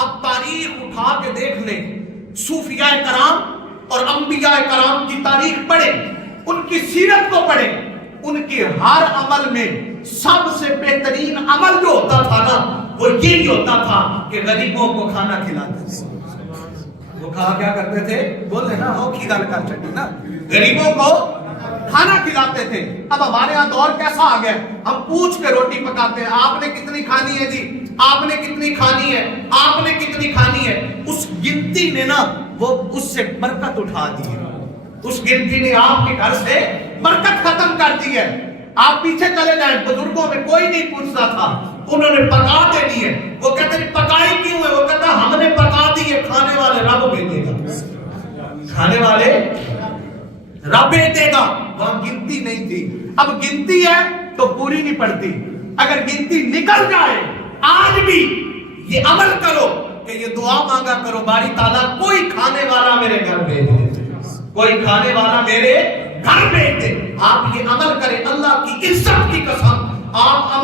آپ تاریخ اٹھا کے دیکھ لیں، صوفیاء کرام اور انبیاء کرام کی تاریخ پڑھیں، ان کی سیرت کو پڑھیں، ان کے ہر عمل میں سب سے بہترین عمل جو ہوتا تھا نا وہ یہی ہوتا تھا کہ غریبوں کو کھانا کھلاتے تھے۔ وہ کہا کیا کرتے تھے؟ بولے نا ہو کی گل کر چکی نا، غریبوں کو کھانا کھلاتے تھے۔ اب ہمارے ہاں دور کیسا آ گیا، ہم پوچھ کے روٹی پکاتے ہیں، آپ نے کتنی کھانی ہے جی، آپ نے کتنی کھانی ہے، آپ نے کتنی کھانی ہے۔ اس گنتی نے نا وہ اس سے برکت اٹھا دی ہے، اس گنتی نے آپ کے گھر سے برکت ختم کر دی ہے۔ آپ پیچھے چلے جائیں، بزرگوں میں کوئی نہیں پوچھتا تھا، انہوں نے پکا دے دی ہے۔ وہ کہتے ہیں پکائی کیوں ہے؟ وہ کہتا ہے ہم نے پکا دی ہے، کھانے والے رب بھیجے گا، کھانے والے رب بھیجے گا۔ وہاں گنتی نہیں تھی، اب گنتی ہے تو پوری نہیں پڑتی۔ اگر گنتی نکل جائے، آج بھی یہ عمل کرو کہ یہ دعا مانگا کرو، باری تعالیٰ کوئی کھانے والا میرے گھر بھیج دے، کوئی کھانے والا میرے گھر بھیج دے۔ آپ یہ عمل کریں، اللہ کی عزت کی قسم، آپ